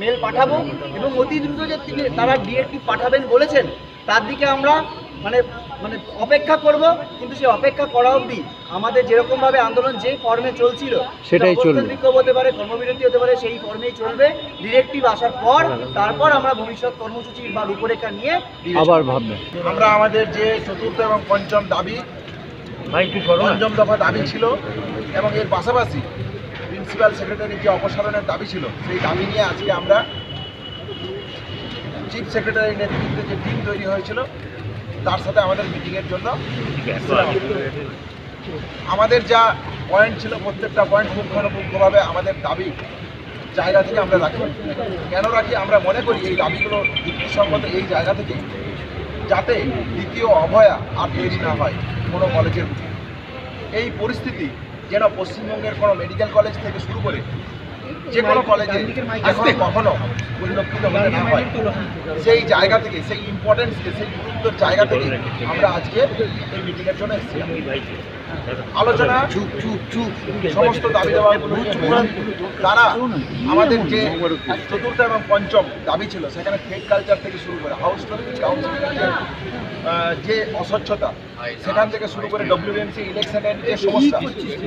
Mail পাঠাবো এবং অতি দ্রুত যে তিনি তারা ডিরেক্টিভ পাঠাবেন বলেছেন তার দিকে আমরা মানে মানে অপেক্ষা করব কিন্তু সেই অপেক্ষা করা অবধি আমাদের যেরকমভাবে আন্দোলন যে ফর্মে চলছিল সেটাই চলবে। বিক্ষোভ হতে পারে কর্মবিরতি হতে পারে সেই ফর্মেই চলবে। ডিরেক্টিভ আসার পর তারপর আমরা ভবিষ্যৎ কর্মসূচি বা রূপরেখা নিয়ে আবার ভাববেন আমরা আমাদের যে চতুর্থ এবং পঞ্চম দাবি পঞ্চম দফা দাবি ছিল এবং এর পাশাপাশি প্রিন্সিপাল সেক্রেটারি যে অপসারণের দাবি ছিল, সেই দাবি নিয়ে আজকে আমরা চিফ সেক্রেটারির নেতৃত্বে যে টিম তৈরি হয়েছিল, তার সাথে আমাদের মিটিংয়ের জন্য। আমাদের যা পয়েন্ট ছিল, প্রত্যেকটা পয়েন্ট পুঙ্খানুপুঙ্খভাবে আমাদের দাবি জায়গা থেকে আমরা রাখি কেন রাখি আমরা মনে করি এই দাবিগুলো যুক্তিসঙ্গত এই জায়গা থেকে যাতে দ্বিতীয় অভয়া আর তৈরি না হয় কোনো কলেজের এই পরিস্থিতি যেন পশ্চিমবঙ্গের কোনো মেডিকেল কলেজ থেকে শুরু করে যে কোনো কলেজে আসতে কখনো পরিলক্ষিত হতে না হয়। সেই জায়গা থেকে সেই ইম্পর্টেন্সকে সেই গুরুত্বর জায়গা থেকে আমরা আজকে এই মিটিংয়ের জন্য এসেছিলাম। আলোচনা চুপ চুপ চুপ। সমস্ত দাবি নিয়ে তারা আমাদের যে চতুর্থ এবং পঞ্চম দাবি ছিল সেখানে ফেক কালচার থেকে শুরু করে হাউস যে অস্বচ্ছতা সেখান থেকে শুরু করে ডব্লিউএমসি ইলেকশনের যে সমস্যা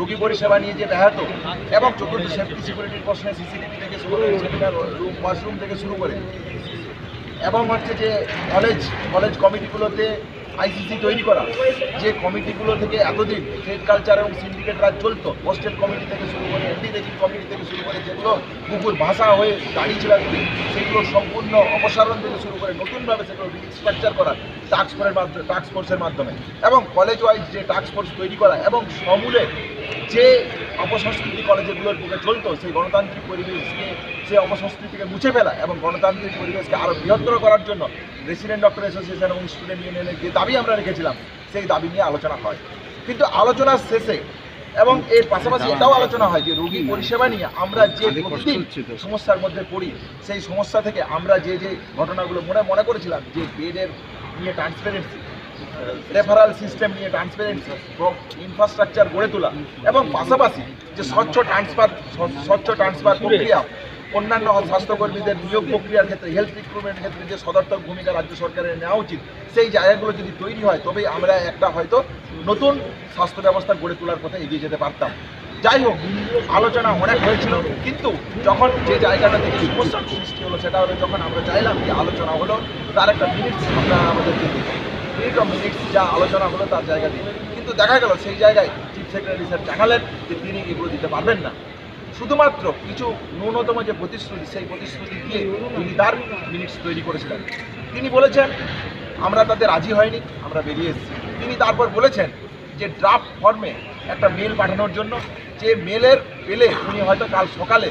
রোগী পরিষেবা নিয়ে যে ব্যাহত এবং চতুর্থ সেফটি সিকিউরিটির প্রশ্নে সিসিটিভি থেকে শুরু করে রুম ওয়াশরুম থেকে শুরু করে এবং হচ্ছে যে কলেজ কলেজ কমিটিগুলোতে আইসিসি তৈরি করা। যে কমিটিগুলো থেকে এতদিন ট্রেড কালচার এবং সিন্ডিকেট রাজ চলতো হোস্টেল কমিটি থেকে শুরু করে এন্টি রেজিং কমিটি থেকে শুরু করে যেগুলো কুকুর ভাষা হয়ে দাঁড়িয়েছিল সেগুলো সম্পূর্ণ অপসারণ থেকে শুরু করে নতুনভাবে সেগুলো রিস্ট্রাকচার করা টাস্ক মাধ্যমে টাস্ক ফোর্সের মাধ্যমে। এবং কলেজ ওয়াইজ যে টাস্ক ফোর্স তৈরি করা এবং সমূলে যে অপসংস্কৃতি কলেজগুলোর বুকে চলতো, সেই গণতান্ত্রিক পরিবেশকে সেই অপসংস্কৃতিকে মুছে ফেলা এবং গণতান্ত্রিক পরিবেশকে আরও বৃহত্তর করার জন্য রেসিডেন্ট ডক্টর অ্যাসোসিয়েশন এবং স্টুডেন্ট ইউনিয়নের যে দাবি আমরা রেখেছিলাম সেই দাবি নিয়ে আলোচনা হয়। কিন্তু আলোচনার শেষে এবং এর পাশাপাশি এটাও আলোচনা হয় যে রোগী পরিষেবা নিয়ে আমরা যে প্রতিদিন সমস্যার মধ্যে পড়ি সেই সমস্যা থেকে আমরা যে যে ঘটনাগুলো মনে মনে করেছিলাম যে বেডের নিয়ে ট্রান্সপারেন্সি রেফারাল সিস্টেম নিয়ে ট্রান্সপারেন্সি ইনফ্রাস্ট্রাকচার গড়ে তোলা এবং পাশাপাশি যে স্বচ্ছ ট্রান্সফার স্বচ্ছ ট্রান্সফার প্রক্রিয়া অন্যান্য স্বাস্থ্যকর্মীদের নিয়োগ প্রক্রিয়ার ক্ষেত্রে হেলথ রিক্রুটমেন্টের ক্ষেত্রে যে সদর্থক ভূমিকা রাজ্য সরকারের নেওয়া উচিত, সেই জায়গাগুলো যদি তৈরি হয়, তবেই আমরা একটা হয়তো নতুন স্বাস্থ্য ব্যবস্থা গড়ে তোলার কথা এগিয়ে যেতে পারতাম। যাই হোক, আলোচনা অনেক হয়েছিল, কিন্তু যখন যে জায়গাটা থেকে সমস্যার সৃষ্টি হলো, সেটা হলো যখন আমরা চাইলাম যে আলোচনা হলো, তার একটা মিনিটস আমরা আমাদেরকে দিন মিনিট অফ মিনিটস যা আলোচনা হলো, তার জায়গা দিয়ে কিন্তু দেখা গেল, সেই জায়গায় চিফ সেক্রেটারি স্যার জানালেন যে তিনি এগুলো দিতে পারবেন না। শুধুমাত্র কিছু ন্যূনতম যে প্রতিশ্রুতি, সেই প্রতিশ্রুতি দিয়ে তিনি তার মিনিটস তৈরি করেছিলেন। তিনি বলেছেন, আমরা তাতে রাজি হয়নি, আমরা বেরিয়ে এসেছি। তিনি তারপর বলেছেন যে ড্রাফট ফর্মে একটা মেল পাঠানোর জন্য যে মেলের পেলে উনি হয়তো কাল সকালে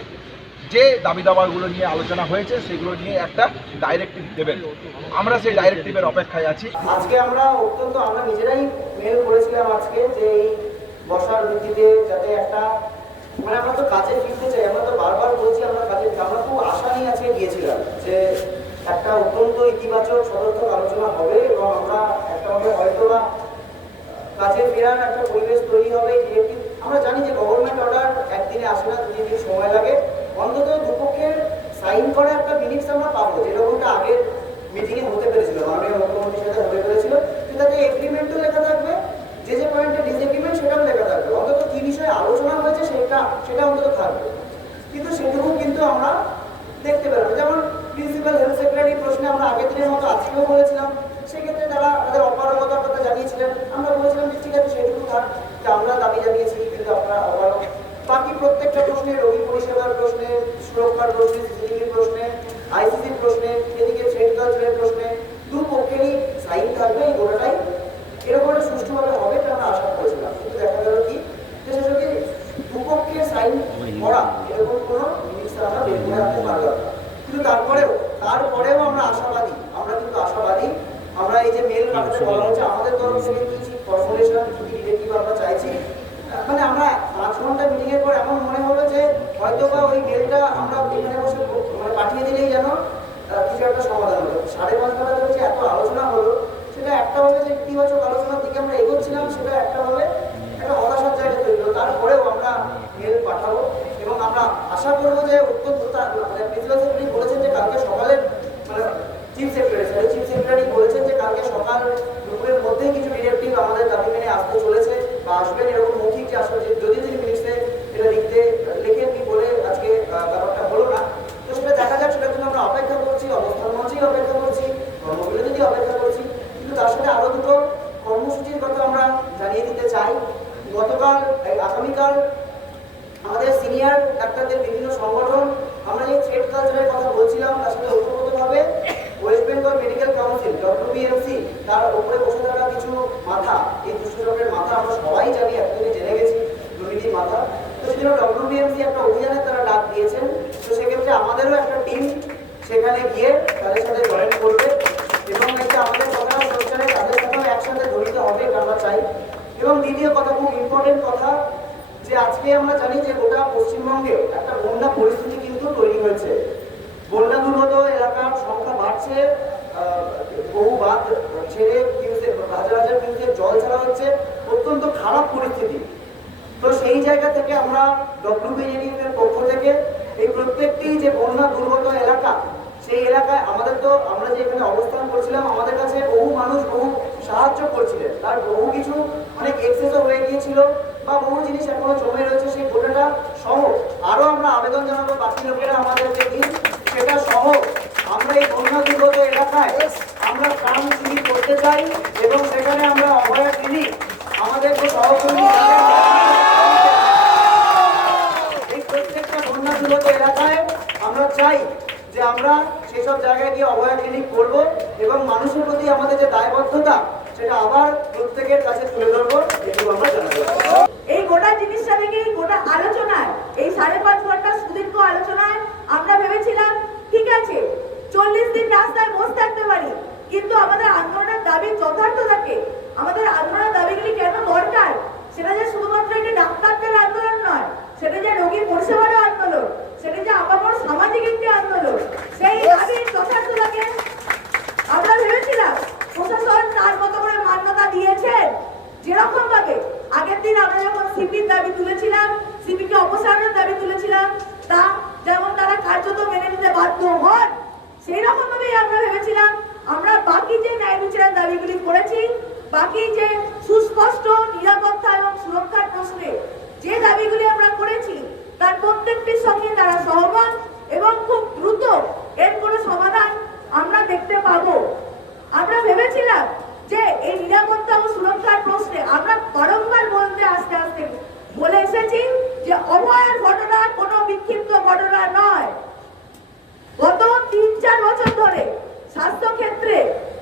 যে দাবি দাবাগুলো নিয়ে আলোচনা হয়েছে, সেগুলো নিয়ে একটা ডাইরেক্টিভ দেবেন। আমরা সেই ডাইরেক্টিভের অপেক্ষায় আছি। আজকে আমরা অত্যন্ত, আমরা নিজেরাই মেল করেছিলাম আজকে যে এই বসার ভিত্তিতে যাতে একটা মানে আমরা তো কাজে ফিরতে চাই, আমরা তো বারবার বলছি আমরা কাজে, আমরা খুব আশা নিয়ে আজকে গিয়েছিলাম যে একটা অত্যন্ত ইতিবাচক সদর্থক আলোচনা হবে এবং আমরা একটাভাবে হয়তো বা কাজে ফেরার একটা পরিবেশ তৈরি হবে। আমরা জানি যে গভর্নমেন্ট অর্ডার একদিনে আসে না, দুই দিন সময় লাগে। অন্তত দুপক্ষের সাইন করা একটা মিনিটস আমরা পাবো, যেরকমটা আগের মিটিংয়ে হতে পেরেছিল, মাননীয় মুখ্যমন্ত্রীর সাথে হতে পেরেছিল। সেটাতে এগ্রিমেন্টও লেখা থাকবে, যে যে পয়েন্টে ডিসএগ্রিমেন্ট সেটাও লেখা থাকবে। অন্তত কি বিষয়ে আলোচনা সেটা সেটা অন্তত থাকবে। কিন্তু সেটুকু কিন্তু আমরা দেখতে পারব যেমন প্রিন্সিপাল হেলথ সেক্রেটারি প্রশ্নে আমরা আগের দিনের মতো আজকেও বলেছিলাম, সেক্ষেত্রে তারা তাদের অপারগতার কথা জানিয়েছিলেন। আমরা বলেছিলাম যে ঠিক আছে, সেটুকু থাক, যে আমরা দাবি জানিয়েছি, কিন্তু আপনারা অপারগ বাকি প্রত্যেকটা প্রশ্নে, রোগী পরিষেবার প্রশ্নে, সুরক্ষার প্রশ্নে সিসিটিভির প্রশ্নে আইসিসির প্রশ্নে, এদিকে ট্রেড কালচারের প্রশ্নে, দুপক্ষেরই সাইন থাকবে এই গোটাটাই। এরকম সুষ্ঠুভাবে হবে, এটা আমরা আশা করেছিলাম। কিন্তু দেখা গেল কি যে সেটাকে দুপক্ষের সাইন করা এরকম কোনো জিনিস আমরা বের করে আনতে পারলাম না কিন্তু তারপরেও তারপরেও আমরা আশাবাদী, আমরা কিন্তু আশাবাদী। আমরা এই যে মেল পাঠাতে বলা হচ্ছে, আমাদের তরফ থেকে কিছু কর্পোরেশন কিছু ডিরেক্টিভ আমরা চাইছি মানে আমরা পাঁচ ঘণ্টা মিটিং এর পর এমন মনে হলো যে হয়তো বা ওই মেলটা আমরা এখানে বসে মানে পাঠিয়ে দিলেই যেন কিছু একটা সমাধান হলো। সাড়ে পাঁচ ঘণ্টা ধরে যে এত আলোচনা হলো, সেটা একটা ভাবে যে ইতিবাচক আলোচনার দিকে আমরা এগোচ্ছিলাম, সেটা একটা ভাবে একটা হতাশার জায়গা তৈরি হলো। তারপরেও আমরা মেল পাঠাবো এবং আমরা আশা করব যে অত্যন্ত তা- মানে প্রিন্সিপাল বলেছেন কালকে সকালে মানে চিফ সেক্রেটারি চিফ সেক্রেটারি বলছেন যে কালকে সকাল দুপুরের মধ্যেই কিছু রিলেটিভ আমাদের দাবি মেনে আসতে চলে তার উপরে বসে থাকা কিছু মাথা এই দুষ্টচক্রের মাথা আমরা সবাই জানি এতদিনে জেনে গেছি দুর্নীতির মাথা তো সেজন্য ডব্লিউবিএমসি একটা অভিযানের তারা ডাক দিয়েছেন তো সেক্ষেত্রে আমাদেরও একটা টিম সেখানে গিয়ে তাদের সাথে জয়েন করবে এবং একটা আমাদের কথাও সরকারে তাদের সাথেও একসাথে জড়িত হবে এটা আমরা চাই এবং দ্বিতীয় কথা খুব ইম্পর্টেন্ট কথা যে আজকে আমরা জানি যে গোটা পশ্চিমবঙ্গে একটা বন্যা পরিস্থিতি কিন্তু তৈরি হয়েছে বন্যা দুর্গত এলাকার সংখ্যা বাড়ছে আহ, বহু বাঁধ ছেড়ে কিউসে হাজার হাজার কিউসে জল ছাড়া হচ্ছে অত্যন্ত খারাপ পরিস্থিতি তো সেই জায়গা থেকে আমরা ডব্লিউবিএনএফ পক্ষ থেকে এই প্রত্যেকটি যে বন্যা দুর্গত এলাকা, সেই এলাকায় আমাদের তো আমরা যে এখানে অবস্থান করছিলাম, আমাদের কাছে বহু মানুষ বহু সাহায্য করছিলেন। তার বহু কিছু অনেক এক্সেসও হয়ে গিয়েছিল বা বহু জিনিস এখনও জমে রয়েছে সেই গোটাটা সহ আরও আমরা আবেদন জানাব। বাকি লোকেরা আমাদেরকে দিন সেটা সহ আমরা এই বন্যা দুর্গত এলাকায় আমরা ত্রাণ শিবির করতে চাই এবং সেখানে আমরা অভয়া ক্লিনিক আমাদের যে সহকর্মী এই প্রত্যেকটা বন্যা দুর্গত এলাকায় আমরা চাই আমরা সেসব জায়গায় গিয়ে অভয়া ক্লিনিক করব এবং মানুষের প্রতি আমাদের যে দায়বদ্ধতা, সেটা আবার প্রত্যেকের কাছে তুলে ধরবো, এটুকু আমরা জানাব। এই গোটা জিনিসটা থেকে, এই গোটা আলোচনায়, এই সাড়ে পাঁচ ঘণ্টা সুদীর্ঘ আলোচনায় আমরা ভেবেছিলাম, ঠিক আছে, চল্লিশ দিন রাস্তায় বসে থাকতে পারি, কিন্তু আমাদের আন্দোলনের দাবি যথার্থ থাকে। আমাদের আন্দোলনের দাবিগুলি কেন দরকার? সেটা যে শুধুমাত্র একটি ডাক্তারদের আন্দোলন নয়, সেটা যে রোগীর পরিষেবারও আন্দোলন, সেটা যে আপামর সামাজিক একটি আন্দোলন 便宜 আমরা ভেবেছিলাম যে এই নিরাপত্তা ও সুরক্ষার প্রশ্নে আমরা বারংবার বলতে আস্তে আস্তে বলে এসেছি যে অভয়ের ঘটনা কোনো বিক্ষিপ্ত ঘটনা নয়। গত তিন চার বছর ধরে স্বাস্থ্য ক্ষেত্রে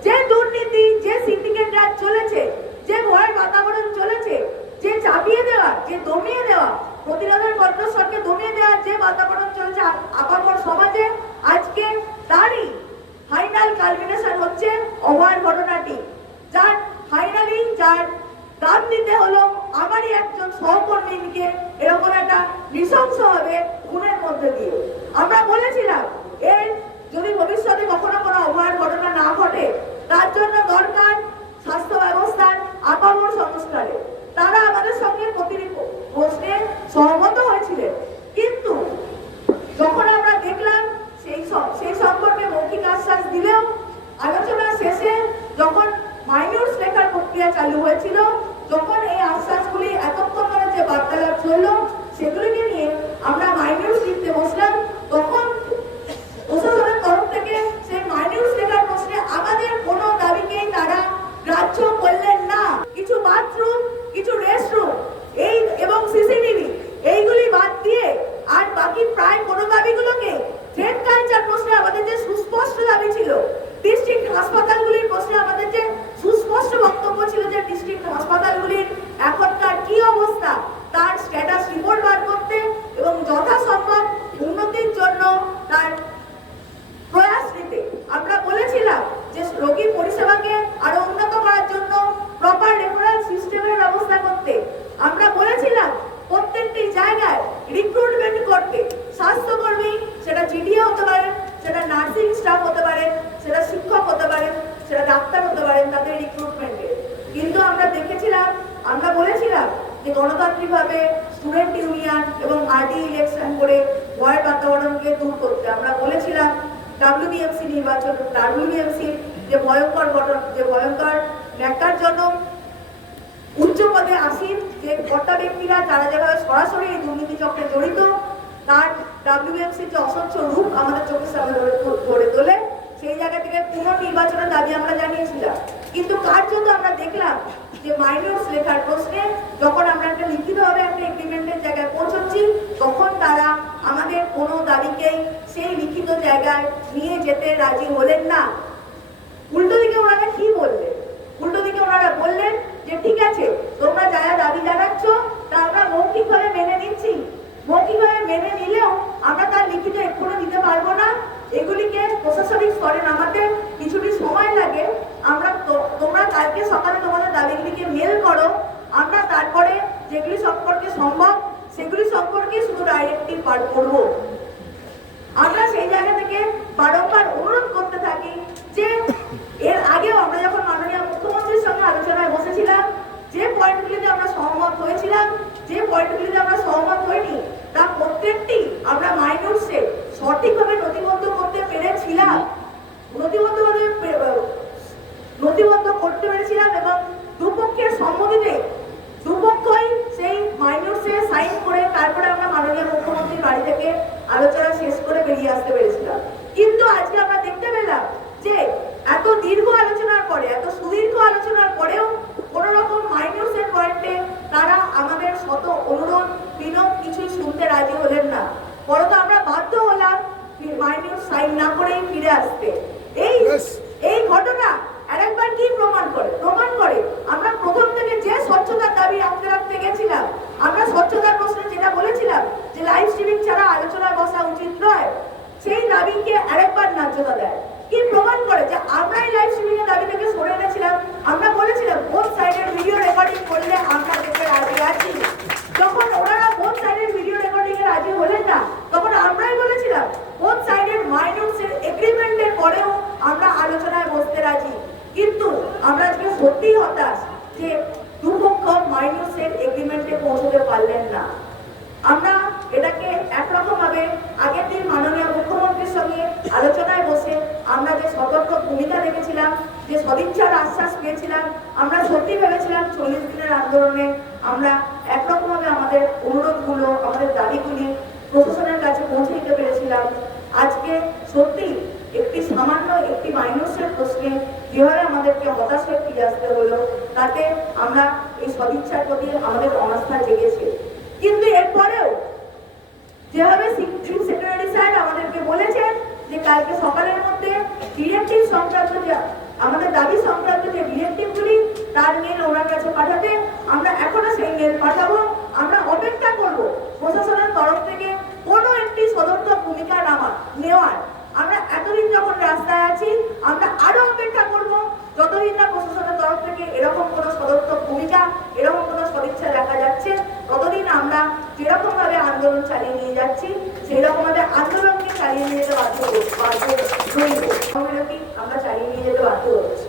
যে দুর্নীতি, যে সিন্ডিকেট রাজ চলেছে, যে ভয়ের বাতাবরণ চলেছে, যে চাপিয়ে দেওয়া, যে দমিয়ে দেওয়া, প্রতিরোধের কণ্ঠস্বরকে দমিয়ে দেওয়ার যে বাতাবরণ চলেছে আ- আপামর সমাজে আজকে তারই ফাইনাল কালমিনেশন হচ্ছে অভয়ের ঘটনাটি, যার ফাইনালি যার দাম দিতে হলো আমারই একজন সহকর্মীকে, এরকম একটা নৃশংসভাবে খুনের মধ্যে দিয়ে। আমরা বলেছিলাম, এর যদি ভবিষ্যতে কখনো কোনো অভয়ের ঘটনা না ঘটে তার জন্য দরকার স্বাস্থ্য ব্যবস্থার আপামর সংস্কারে তারা আমাদের সঙ্গে প্রতিটি প্রশ্নে সহমত হয়েছিলেন কিন্তু যখন আমরা দেখলাম সেই স- সেই সম্পর্কে মৌখিক আশ্বাস দিলেও আলোচনা শেষে যখন মাইনর্স লেখার প্রক্রিয়া চালু হয়েছিল যখন এই আশ্বাসগুলি এতক্ষণ ধরে যে বার্তালাপ চলল সেগুলিকে নিয়ে আমরা মাইনর্স লিখতে বসলাম তখন প্রশাসনের তরফ থেকে সেই মাইনর্স লেখার প্রশ্নে আমাদের কোনো দাবিকেই তারা গ্রাহ্য করলেন না কিছু বাথরুম কিছু রেস্টরুম এই এবং সিসিটিভি এইগুলি বাদ দিয়ে আর বাকি প্রায় কোনো দাবিগুলোকে থ্রেড কালচার প্রশ্নে আমাদের যে সুস্পষ্ট দাবি ছিল ডিস্ট্রিক্ট হাসপাতালগুলির প্রশ্নে আমাদের যে সুস্পষ্ট বক্তব্য ছিল যে ডিস্ট্রিক্ট হাসপাতালগুলির এখনকার কি অবস্থা তার স্ট্যাটাস রিপোর্ট বার করতে এবং যথাসম্ভব উন্নতির জন্য তার প্রয়াস নিতে আমরা বলেছিলাম যে রোগী পরিষেবাকে আরও উন্নত করার জন্য প্রপার রেফারেল সিস্টেমের ব্যবস্থা করতে আমরা বলেছিলাম প্রত্যেকটি জায়গায় রিক্রুটমেন্ট করতে স্বাস্থ্যকর্মী সেটা জিডিও হতে পারেন সেটা নার্সিং স্টাফ হতে পারেন সেটা শিক্ষক হতে পারেন সেটা ডাক্তার হতে পারেন তাদের রিক্রুটমেন্টে কিন্তু আমরা দেখেছিলাম আমরা বলেছিলাম যে গণতান্ত্রিকভাবে স্টুডেন্ট ইউনিয়ন এবং আরডি ইলেকশন করে ভয়ের বাতাবরণকে দূর করতে। আমরা বলেছিলাম ডাব্লিউবিএমসি নির্বাচন ডাব্লিউবিএমসি যে ভয়ঙ্কর ঘটনা, যে ভয়ঙ্কর ন্যাক্কারজনক উচ্চ পদে আসীন যে কর্তা ব্যক্তিরা, যারা যেভাবে সরাসরি এই দুর্নীতি চক্রে জড়িত, তার ডাব্লিউএমসির যে অস্বচ্ছ রূপ আমাদের চোখের সামনে ধরে তোলে, সেই জায়গা থেকে পুনর্নির্বাচনের দাবি আমরা জানিয়েছিলাম। কিন্তু কার্যত আমরা দেখলাম যে মাইনর্স লেখার প্রশ্নে যখন আমরা একটা লিখিতভাবে একটা এগ্রিমেন্টের জায়গায় পৌঁছচ্ছি, তখন তারা আমাদের কোনো দাবিকেই সেই লিখিত জায়গায় নিয়ে যেতে রাজি হলেন না। উল্টো দিকে ওনারা কি বললেন? উল্টো দিকে ওনারা বললেন যে, ঠিক আছে, তোমরা যারা দাবি জানাচ্ছ, তা আমরা মৌখিকভাবে মেনে নিচ্ছি মৌখিকভাবে মেনে নিলেও আমরা তার লিখিত এক্ষুনি দিতে পারব না এগুলিকে প্রশাসনিক স্তরে নামাতে কিছুটি সময় লাগে আমরা তো- তোমরা কালকে সকালে তোমাদের দাবিগুলিকে করো। আমরা তারপরে যেগুলি সম্পর্কে সম্ভব, সেগুলি সম্পর্কে শুধু ডাইরেক্টিভ পার করব। আমরা সেই জায়গা থেকে বারংবার অনুরোধ করতে থাকি যে এর আগেও আমরা যখন মাননীয় মুখ্যমন্ত্রীর সঙ্গে আলোচনায় বসেছিলাম যে পয়েন্টগুলিতে আমরা সহমত হয়েছিলাম যে পয়েন্টগুলিতে আমরা সহমত হইনি তা প্রত্যেকটি আমরা মাইনরসে সঠিকভাবে নথিবদ্ধ করতে পেরেছিলাম নথিবদ্ধ নথিবদ্ধ করতে পেরেছিলাম এবং দুপক্ষের সম্মতিতে দুপক্ষই সেই মাইনরসে সাইন করে তারপরে আমরা মাননীয় মুখ্যমন্ত্রীর বাড়ি থেকে আলোচনা শেষ করে বেরিয়ে আসতে পেরেছিলাম কিন্তু আজকে আমরা দেখতে পেলাম যে এত দীর্ঘ আলোচনার পরে এত সুদীর্ঘ আলোচনার পরেও কোনো রকম মাইনরসের পয়েন্টে তারা আমাদের শত অনুরোধ বিনোদ কিছুই শুনতে রাজি হলেন না বরং আমরা বাধ্য হলাম মাইনর সাইন না করেই ফিরে আসতে এই এই ঘটনা আরেকবার কি প্রমাণ করে প্রমাণ করে আমরা প্রথম থেকে যে স্বচ্ছতার দাবি রাখতে রাখতে গেছিলাম আমরা স্বচ্ছতার প্রশ্নে যেটা বলেছিলাম যে লাইভ স্ট্রিমিং ছাড়া আলোচনায় বসা উচিত নয় সেই দাবিকে আরেকবার দেয়। কি প্রমাণ করে যে আমরা এই লাইভ স্ট্রিমিং এর দাবি থেকে সরে গেছিলাম আমরা বলেছিলাম বোথ সাইডের ভিডিও রেকর্ডিং করলে আমরা দেখতে রাজি আছি। যখন ওনারা বোথ সাইডের ভিডিও রেকর্ডিং এ রাজি হলেন না, তখন আমরাই বলেছিলাম বোথ সাইডের মাইনরস এর এগ্রিমেন্টের পরেও আমরা আলোচনায় বসতে রাজি। কিন্তু আমরা আজকে সত্যিই হতাশ যে দুপক্ষ মাইনরস এর এগ্রিমেন্টে পৌঁছতে পারলেন না। আমরা এটাকে একরকম ভাবে আগের দিন মাননীয় সঙ্গে আলোচনায় বসে আমরা যে সতর্ক ভূমিকা রেখেছিলাম, যে সদিচ্ছার আশ্বাস পেয়েছিলাম, আমরা সত্যি ভেবেছিলাম চল্লিশ দিনের আন্দোলনে আমরা একরকম ভাবে আমাদের অনুরোধগুলো, আমাদের দাবিগুলি প্রশাসনের কাছে পৌঁছে দিতে পেরেছিলাম। আজকে সত্যি একটি সামান্য একটি মাইনসের প্রশ্নে যেভাবে আমাদেরকে হতাশ হয়ে ফিরে আসতে হলো, তাতে আমরা এই সদিচ্ছার প্রতি আমাদের অনাস্থা জেগেছে। কিন্তু এরপরেও যেভাবে চিফ সেক্রেটারি স্যার আমাদেরকে বলেছেন যে কালকে সকালের মধ্যে ডিরেক্টিভ সংক্রান্ত যে আমাদের দাবি সংক্রান্ত যে ডিরেক্টিভগুলি তার মেল ওনার কাছে পাঠাতে আমরা এখনও সেই মেল পাঠাবো। আমরা অপেক্ষা করব প্রশাসনের তরফ থেকে কোনো একটি সদর্থ ভূমিকা নামা নেওয়ার। আমরা এতদিন যখন রাস্তায় আছি, আমরা আরও অপেক্ষা করব। যতদিন না প্রশাসনের তরফ থেকে এরকম কোনো সদর্থ ভূমিকা, এরকম কোনো সদিচ্ছা দেখা যাচ্ছে, ততদিন আমরা যেরকম ভাবে আন্দোলন চালিয়ে নিয়ে যাচ্ছি সেরকম ভাবে আন্দোলনকে চালিয়ে নিয়ে যেতে বাধ্য বাধ্য আমরা চালিয়ে নিয়ে যেতে বাধ্য হচ্ছি।